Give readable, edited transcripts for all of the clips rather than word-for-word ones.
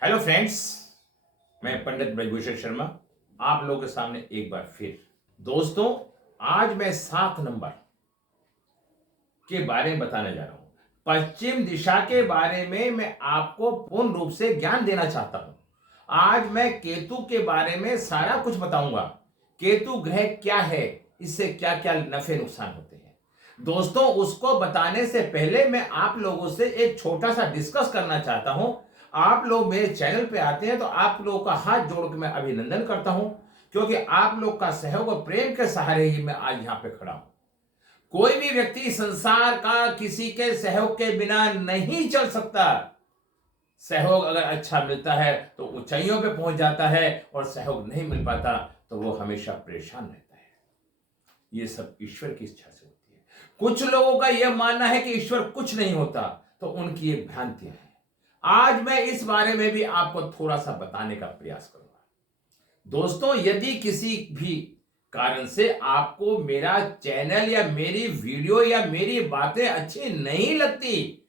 Hello friends, मैं पंडित ब्रजभूषण शर्मा आप लोगों के सामने एक बार फिर। दोस्तों, आज मैं 7 नंबर के बारे में बताने जा रहा हूं। पश्चिम दिशा के बारे में मैं आपको पूर्ण रूप से ज्ञान देना चाहता हूं। आज मैं केतु के बारे में सारा कुछ बताऊंगा। केतु ग्रह क्या है, इससे क्या क्या नफे नुकसान होते हैं। दोस्तों, उसको बताने से पहले मैं आप लोगों से एक छोटा सा डिस्कस करना चाहता हूं। आप लोग मेरे चैनल पे आते हैं तो आप लोगों का हाथ जोड़ के मैं अभिनंदन करता हूं, क्योंकि आप लोग का सहयोग और प्रेम के सहारे ही मैं आज यहां पे खड़ा हूं। कोई भी व्यक्ति संसार का किसी के सहयोग के बिना नहीं चल सकता। सहयोग अगर अच्छा मिलता है तो ऊंचाइयों पे पहुंच जाता है, और सहयोग नहीं मिल पाता तो वो हमेशा परेशान रहता है। ये सब ईश्वर की इच्छा से होती है। कुछ लोगों का यह मानना है कि ईश्वर कुछ नहीं होता, तो उनकी ये भ्रांतियां हैं। आज मैं इस बारे में भी आपको थोड़ा सा बताने का प्रयास करूंगा। दोस्तों, यदि किसी भी कारण से आपको मेरा चैनल या मेरी वीडियो या मेरी बातें अच्छी नहीं लगती,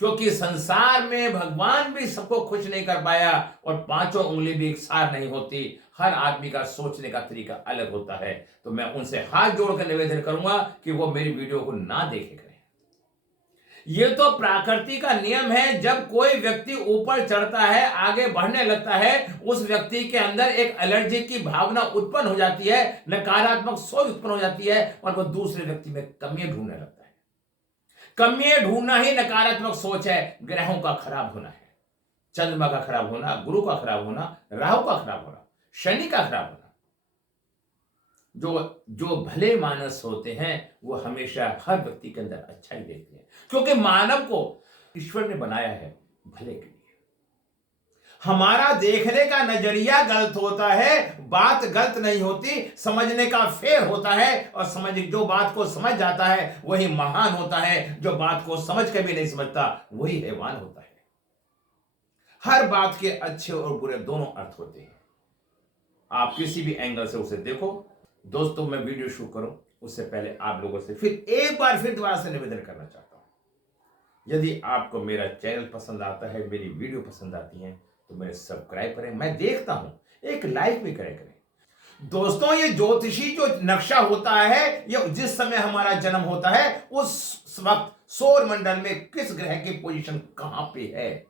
क्योंकि संसार में भगवान भी सबको खुश नहीं कर पाया और पांचों उंगली भी एक सार नहीं होती, हर आदमी का सोचने का तरीका अलग होता है, तो मैं उनसे हाथ जोड़कर निवेदन करूंगा कि वो मेरी वीडियो को ना देखे करें। यह तो प्रकृति का नियम है। जब कोई व्यक्ति ऊपर चढ़ता है, आगे बढ़ने लगता है, उस व्यक्ति के अंदर एक एलर्जी की भावना उत्पन्न हो जाती है, नकारात्मक सोच उत्पन्न हो जाती है, और वह दूसरे व्यक्ति में कमियां ढूंढने लगता है। कमियां ढूंढना ही नकारात्मक सोच है। ग्रहों का खराब होना है, चंद्रमा का खराब होना, गुरु का खराब होना, राहु का खराब होना, शनि का खराब होना। जो जो भले मानस होते हैं वो हमेशा हर व्यक्ति के अंदर अच्छा ही देखते हैं, क्योंकि मानव को ईश्वर ने बनाया है भले के लिए। हमारा देखने का नजरिया गलत होता है, बात गलत नहीं होती, समझने का फेर होता है, और जो बात को समझ जाता है वही महान होता है। जो बात को समझ के भी नहीं समझता वही हैवान होता है। हर बात के अच्छे और बुरे दोनों अर्थ होते हैं। आप किसी भी एंगल से उसे देखो। दोस्तों, मैं वीडियो शुरू करूं उससे पहले आप लोगों से एक बार फिर दोबारा से निवेदन करना चाहता हूं। यदि आपको मेरा चैनल पसंद आता है, मेरी वीडियो पसंद आती है, तो मेरे सब्सक्राइब करें। मैं देखता हूं, एक लाइक भी करें। दोस्तों, ये ज्योतिषी जो नक्शा होता है, ये जिस समय हमारा जन्म होता है उस वक्त सौर मंडल में किस ग्रह की पोजीशन कहां पे है,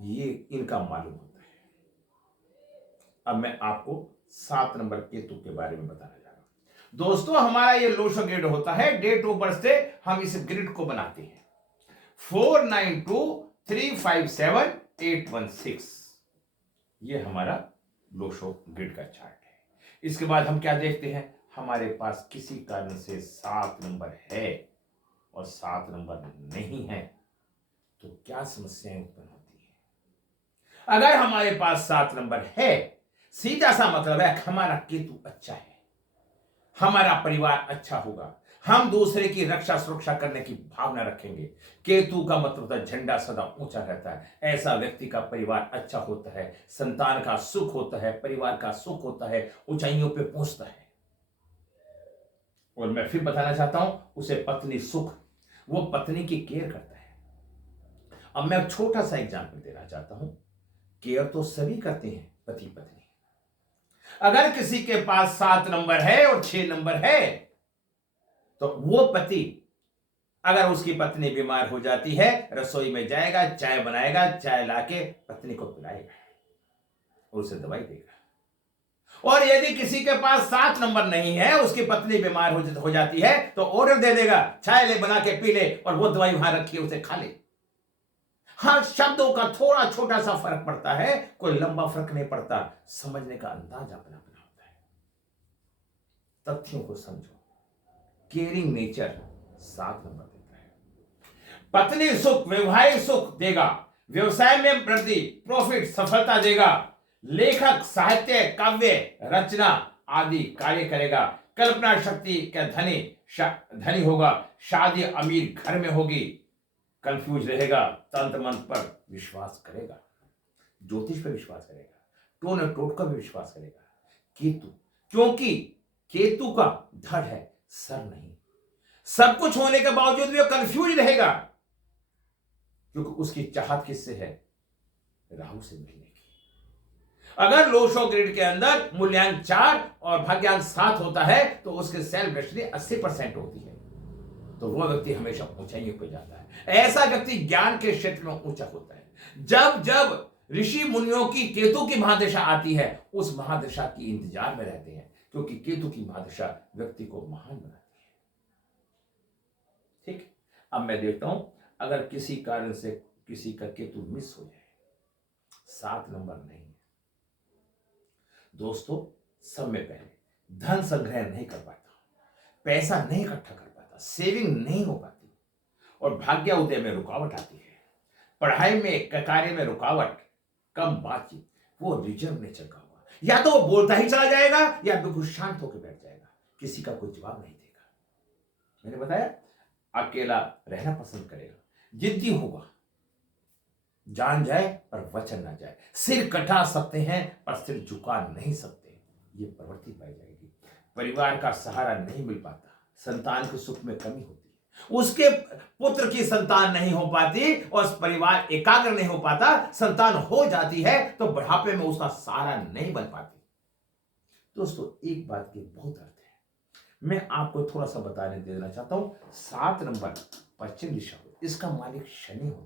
ये इनका मालूम होता है। अब मैं आपको 7 नंबर केतु के बारे में बताना जा रहा हूं। दोस्तों, हमारा ये लोशो ग्रिड होता है। डेट ऑफ बर्थ से हम इस ग्रिड को बनाते हैं। 492357 816, ये हमारा लोशो ग्रिड का चार्ट है। इसके बाद हम क्या देखते हैं, हमारे पास किसी कारण से 7 नंबर है और 7 नंबर नहीं है तो क्या समस्याएं उत्पन्न होती है। अगर हमारे पास 7 नंबर है, सीधा सा मतलब है हमारा केतु अच्छा है, हमारा परिवार अच्छा होगा, हम दूसरे की रक्षा सुरक्षा करने की भावना रखेंगे। केतु का मतलब होता है झंडा सदा ऊंचा रहता है। ऐसा व्यक्ति का परिवार अच्छा होता है, संतान का सुख होता है, परिवार का सुख होता है, ऊंचाइयों पे पहुंचता है। और मैं फिर बताना चाहता हूं, उसे पत्नी सुख, वो पत्नी की केयर करता है। अब मैं छोटा सा एग्जाम्पल देना चाहता हूं। केयर तो सभी करते हैं, पति पत्नी। अगर किसी के पास 7 नंबर है और 6 नंबर है, तो वो पति अगर उसकी पत्नी बीमार हो जाती है, रसोई में जाएगा, चाय बनाएगा, चाय लाके पत्नी को पिलाएगा और उसे दवाई देगा। और यदि किसी के पास 7 नंबर नहीं है, उसकी पत्नी बीमार हो जाती है, तो ऑर्डर दे देगा, चाय ले बना के पी ले, और वो दवाई वहां रखी उसे खा ले। हर शब्दों का थोड़ा छोटा सा फर्क पड़ता है, कोई लंबा फर्क नहीं पड़ता। समझने का अंदाज अपना अपना होता है। तथ्यों को समझो। केयरिंग नेचर 7 नंबर देता है। पत्नी सुख, वैवाहिक सुख देगा, व्यवसाय में वृद्धि, प्रॉफिट, सफलता देगा, लेखक साहित्य, काव्य रचना आदि कार्य करेगा, कल्पना शक्ति का धनी होगा, शादी अमीर घर में होगी, कंफ्यूज रहेगा, तंत्र मंत्र पर विश्वास करेगा, ज्योतिष पर विश्वास करेगा, टोन टोटका भी विश्वास करेगा। केतु, क्योंकि केतु का धड़ है, सर नहीं। सब कुछ होने के बावजूद भी वो कंफ्यूज रहेगा, क्योंकि उसकी चाहत किससे है, राहु से मिलने की। अगर लोशो ग्रिड के अंदर मूल्यांक 4 और भाग्यांक 7 होता है तो उसके सेल्फ डेस्टिनी 80% होती है, तो वो व्यक्ति हमेशा ऊंचाइयों पर जाता है। ऐसा व्यक्ति ज्ञान के क्षेत्र में ऊंचा होता है। जब जब ऋषि मुनियों की केतु की महादशा आती है, उस महादशा की इंतजार में रहते हैं, क्योंकि केतु की महादशा व्यक्ति को महान बनाती है। ठीक, अब मैं देखता हूं, अगर किसी कारण से किसी का केतु मिस हो जाए, 7 नंबर नहीं है दोस्तों, सब में पहले धन संग्रह नहीं कर पाता, पैसा नहीं इकट्ठा कर पाता, सेविंग नहीं हो पाती, और भाग्य उदय में रुकावट आती है, पढ़ाई में, कार्य में रुकावट, कम बातचीत, वो रिजर्व नेचर का होगा। या तो वो बोलता ही चला जाएगा या बिल्कुल शांत होकर बैठ जाएगा, किसी का कोई जवाब नहीं देगा। मैंने बताया, अकेला रहना पसंद करेगा, जिद्दी होगा, जान जाए पर वचन ना जाए, सिर कटा सकते हैं पर सिर झुका नहीं सकते, ये प्रवृत्ति पाई जाएगी। परिवार का सहारा नहीं मिल पाता, संतान के सुख में कमी होती है, उसके पुत्र की संतान नहीं हो पाती और परिवार एकाग्र नहीं हो पाता, संतान हो जाती है तो बुढ़ापे में उसका सहारा नहीं बन पाती। दोस्तों, एक बात की बहुत अर्थ है, मैं आपको थोड़ा सा बताने देना चाहता हूं। 7 नंबर पश्चिम दिशा, इसका मालिक शनि होता है,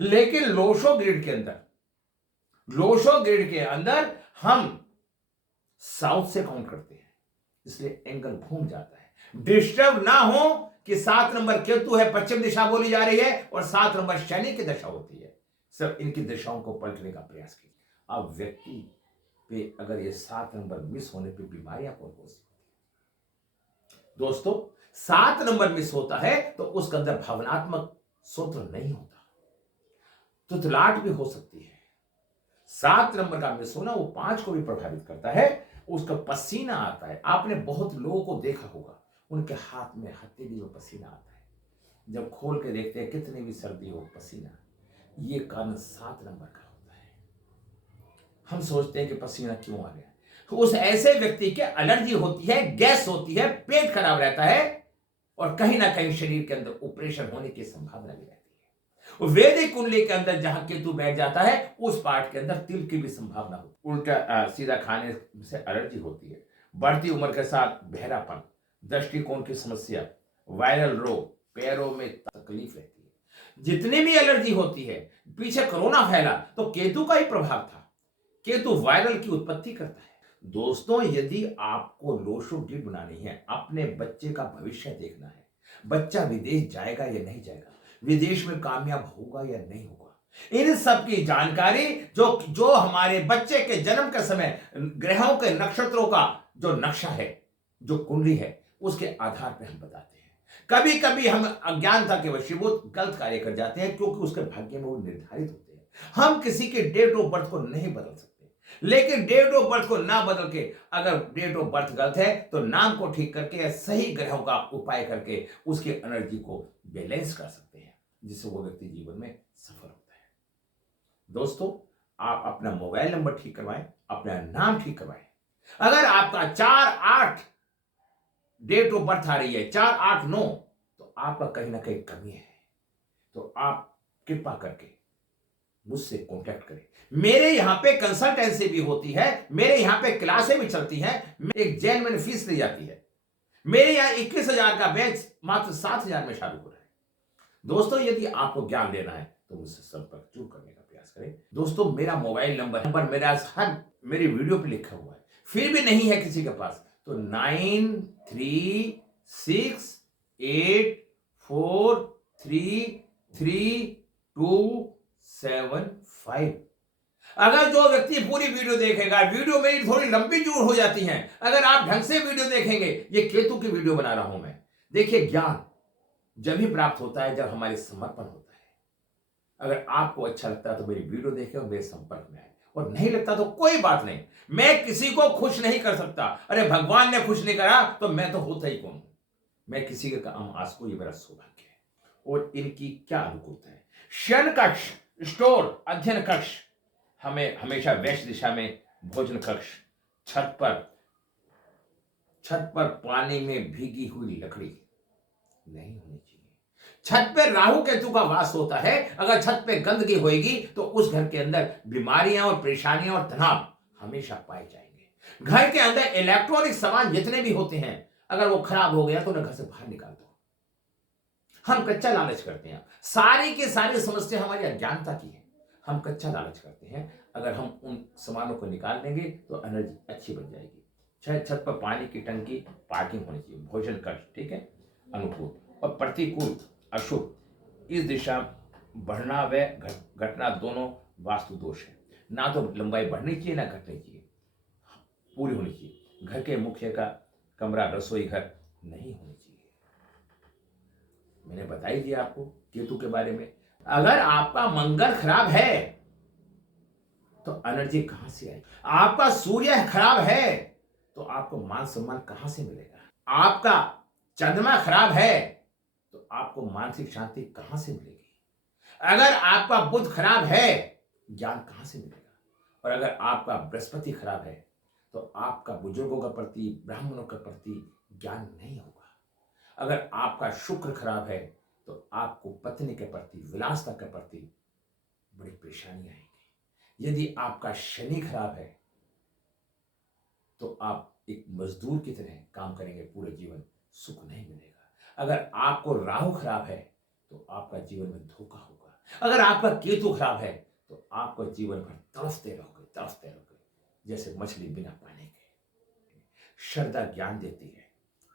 लेकिन लोशो ग्रिड के अंदर हम साउथ से काउंट करते हैं, इसलिए एंगल घूम जाता है। डिस्टर्ब ना हो कि 7 नंबर केतु है, पश्चिम दिशा बोली जा रही है, और 7 नंबर शनि की दशा होती है। सब इनकी दिशाओं को पलटने का प्रयास कीजिए। अब व्यक्ति पे अगर ये 7 नंबर मिस होने पे बीमारियां कौन हो सकती है दोस्तों? 7 नंबर मिस होता है तो उसके अंदर भावनात्मक सूत्र नहीं होता, तुतलाट भी हो सकती है। 7 नंबर का मिस होना वो 5 को भी प्रभावित करता है, उसका पसीना आता है। आपने बहुत लोगों को देखा होगा, उनके हाथ में हथेली में पसीना आता है, जब खोल के देखते हैं कितनी भी सर्दी हो, पसीना, ये कारण 7 नंबर का होता है। हम सोचते हैं कि पसीना क्यों आ गया, तो उस ऐसे व्यक्ति के एलर्जी होती है, गैस होती है, पेट खराब रहता है, और कहीं ना कहीं शरीर के अंदर ऑपरेशन होने की संभावना भी रहती है। वैदिक कुंडली के अंदर जहां केतु बैठ जाता है, उस पार्ट के अंदर तिल की भी संभावना होती है। उल्टा सीधा खाने से एलर्जी होती है, बढ़ती उम्र के साथ बहरापन, दृष्टिकोण की समस्या, वायरल रोग, पैरों में तकलीफ रहती है। जितनी भी एलर्जी होती है, पीछे कोरोना फैला तो केतु का ही प्रभाव था। केतु वायरल की उत्पत्ति करता है। दोस्तों, यदि आपको लोशो ग्रिड बनानी है, अपने बच्चे का भविष्य देखना है, बच्चा विदेश जाएगा या नहीं जाएगा, विदेश में कामयाब होगा या नहीं होगा, इन सब की जानकारी जो हमारे बच्चे के जन्म के समय ग्रहों के नक्षत्रों का जो नक्शा है, जो कुंडली है, उसके आधार पर हम बताते हैं। कभी कभी हम अज्ञानता के वशीभूत गलत कार्य कर जाते हैं, क्योंकि उसके भाग्य में वो निर्धारित होते हैं। हम किसी के डेट ऑफ बर्थ को नहीं बदल सकते, लेकिन डेट ऑफ बर्थ को ना बदल के, अगर डेट ऑफ बर्थ गलत है तो नाम को ठीक करके या सही ग्रहों का उपाय करके उसकी एनर्जी को बैलेंस कर सकते हैं, जिससे वो व्यक्ति जीवन में सफल होता है। दोस्तों, आप अपना मोबाइल नंबर ठीक करवाएं, अपना नाम ठीक करवाएं। अगर आपका 4-8 डेट ऑफ बर्थ आ रही है, 4-8-9, तो आपका कहीं ना कहीं कमी है, तो आप कृपा करके मुझसे कांटेक्ट करें। मेरे यहां पे कंसल्टेंसी भी होती है, मेरे यहां पे क्लासें भी चलती हैं, एक जेन्युइन फीस ली जाती है। मेरे यहां 21,000 का बैच मात्र 7,000 में चालू हो रहा है। दोस्तों, यदि आपको ज्ञान लेना है तो मुझसे संपर्क जरूर करने का प्रयास करें। दोस्तों, मेरा मोबाइल नंबर मेरा हर मेरी वीडियो पे लिखा हुआ है, फिर भी नहीं है किसी के पास तो 9368433275। अगर जो व्यक्ति पूरी वीडियो देखेगा, वीडियो मेरी थोड़ी लंबी जरूर हो जाती है, अगर आप ढंग से वीडियो देखेंगे, ये केतु की वीडियो बना रहा हूं मैं। देखिए, ज्ञान जब ही प्राप्त होता है जब हमारे समर्पण होता है। अगर आपको अच्छा लगता है तो मेरी वीडियो देखें और मेरे संपर्क में आए, और नहीं लगता तो कोई बात नहीं, मैं किसी को खुश नहीं कर सकता। अरे भगवान ने खुश नहीं करा तो मैं तो होता ही कौन हूं। मैं किसी के काम आ सकूं, ये मेरा सौभाग्य है। और इनकी क्या अनुकूलता है? शयन कक्ष, स्टोर, अध्ययन कक्ष, हमें हमेशा वेस्ट दिशा में भोजन कक्ष, छत पर पानी में भीगी हुई लकड़ी नहीं होनी चाहिए, छत पे राहु केतु का वास होता है, अगर छत पे गंदगी होएगी तो उस घर के अंदर बीमारियां और परेशानियां और तनाव हमेशा पाए जाएंगे। घर के अंदर इलेक्ट्रॉनिक सामान जितने भी होते हैं, अगर वो खराब हो गया तो उन्हें घर से बाहर निकाल दो। हम कच्चा लालच करते हैं, सारी की सारी समस्या हमारी अज्ञानता की है। हम कच्चा लालच करते हैं, अगर हम उन सामानों को निकाल देंगे तो एनर्जी अच्छी बन जाएगी। चाहे छत पर पानी की टंकी, पार्किंग होनी चाहिए, भोजन कक्ष, ठीक है, अनुकूल और प्रतिकूल अशुभ इस दिशा बढ़ना व घटना दोनों वास्तु दोष है। ना तो लंबाई बढ़नी चाहिए ना घटनी चाहिए, पूरी होनी चाहिए। घर के मुख्य का कमरा रसोई घर नहीं होनी चाहिए। मैंने बता ही दिया आपको केतु के बारे में। अगर आपका मंगल खराब है तो एनर्जी कहां से आएगी? आपका सूर्य खराब है तो आपको मान सम्मान कहां से मिलेगा? आपका चंद्रमा खराब है तो आपको मानसिक शांति कहां से मिलेगी? अगर आपका बुध खराब है, ज्ञान कहां से मिलेगा? और अगर आपका बृहस्पति खराब है तो आपका बुजुर्गों के प्रति, ब्राह्मणों के प्रति ज्ञान नहीं होगा। अगर आपका शुक्र खराब है तो आपको पत्नी के प्रति, विलासता के प्रति बड़ी परेशानी आएगी। यदि आपका शनि खराब है तो आप एक मजदूर की तरह काम करेंगे, पूरे जीवन सुख नहीं मिलेगा। अगर आपको राहु खराब है तो आपका जीवन में धोखा होगा। अगर आपका केतु खराब है तो आपका जीवन भर तरसते रहोगे जैसे मछली बिना पानी के। श्रद्धा ज्ञान देती है,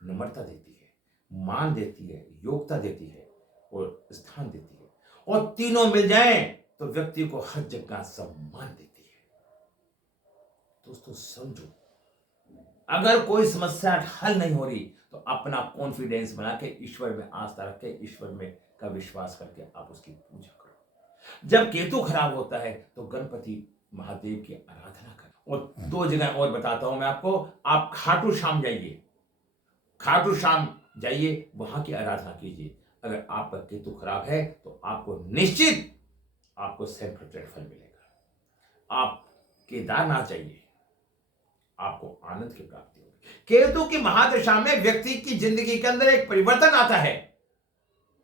नम्रता देती है, मान देती है, योग्यता देती है और स्थान देती है, और तीनों मिल जाएं तो व्यक्ति को हर जगह सम्मान देती है। दोस्तों समझो, अगर कोई समस्या हल नहीं हो रही तो अपना कॉन्फिडेंस बना के ईश्वर में आस्था रख के, ईश्वर में का विश्वास करके आप उसकी पूजा करो। जब केतु खराब होता है तो गणपति महादेव की आराधना करो। और दो जगह और बताता हूं मैं आपको, आप खाटू श्याम जाइए, खाटू श्याम जाइए, वहां की आराधना कीजिए। अगर आपका केतु खराब है तो आपको निश्चित आपको 100% फल मिलेगा। आप केदारनाथ जाइए, आपको आनंद की प्राप्ति होगी। केतु की महादशा में व्यक्ति की जिंदगी के अंदर एक परिवर्तन आता है।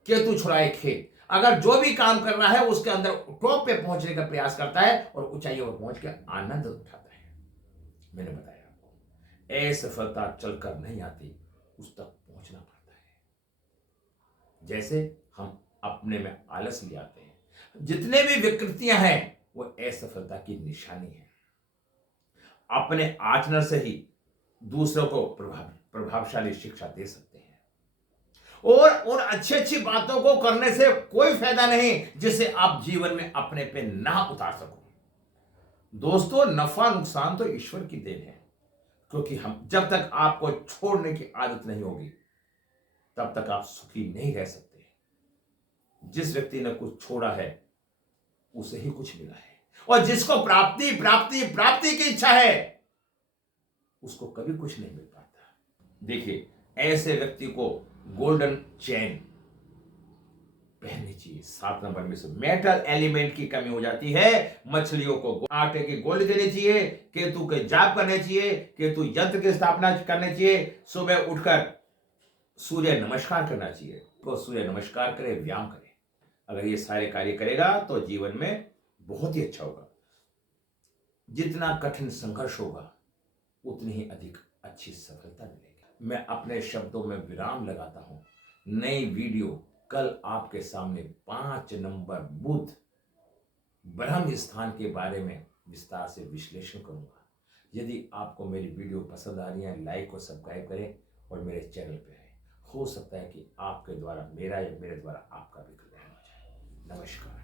केतु छुड़ाए खेत, अगर जो भी काम कर रहा है उसके अंदर टॉप पे पहुंचने का प्रयास करता है और ऊंचाइयों पर पहुंच के आनंद उठाता है। मैंने बताया आपको, असफलता चलकर नहीं आती, उस तक पहुंचना पड़ता है। जैसे हम अपने में आलस ले आते हैं, जितने भी विकृतियां हैं वो असफलता की निशानी है। अपने आचरण से ही दूसरों को प्रभावशाली शिक्षा दे सकते हैं, और उन अच्छी अच्छी बातों को करने से कोई फायदा नहीं जिसे आप जीवन में अपने पे ना उतार सको। दोस्तों, नफा नुकसान तो ईश्वर की देन है, क्योंकि हम जब तक आपको छोड़ने की आदत नहीं होगी तब तक आप सुखी नहीं रह सकते। जिस व्यक्ति ने कुछ छोड़ा है उसे ही कुछ मिला है, और जिसको प्राप्ति प्राप्ति प्राप्ति की इच्छा है उसको कभी कुछ नहीं मिल पाता। देखिए, ऐसे व्यक्ति को गोल्डन चेन पहननी चाहिए। 7 नंबर में से मेटल एलिमेंट की कमी हो जाती है। मछलियों को आटे की गोली देनी चाहिए, केतु के जाप करने चाहिए, केतु यंत्र की स्थापना करनी चाहिए, सुबह उठकर सूर्य नमस्कार करना चाहिए। तो सूर्य नमस्कार करे, व्यायाम करे। अगर ये सारे कार्य करेगा तो जीवन में बहुत ही अच्छा होगा। जितना कठिन संघर्ष होगा उतनी ही अधिक अच्छी सफलता मिलेगी। मैं अपने शब्दों में विराम लगाता हूं। नई वीडियो कल आपके सामने 5 नंबर बुध ब्रह्म स्थान के बारे में विस्तार से विश्लेषण करूंगा। यदि आपको मेरी वीडियो पसंद आ रही है, लाइक और सब्सक्राइब करें और मेरे चैनल पे आए। हो सकता है कि आपके द्वारा मेरा या मेरे द्वारा आपका भी कल्याण हो जाए। नमस्कार।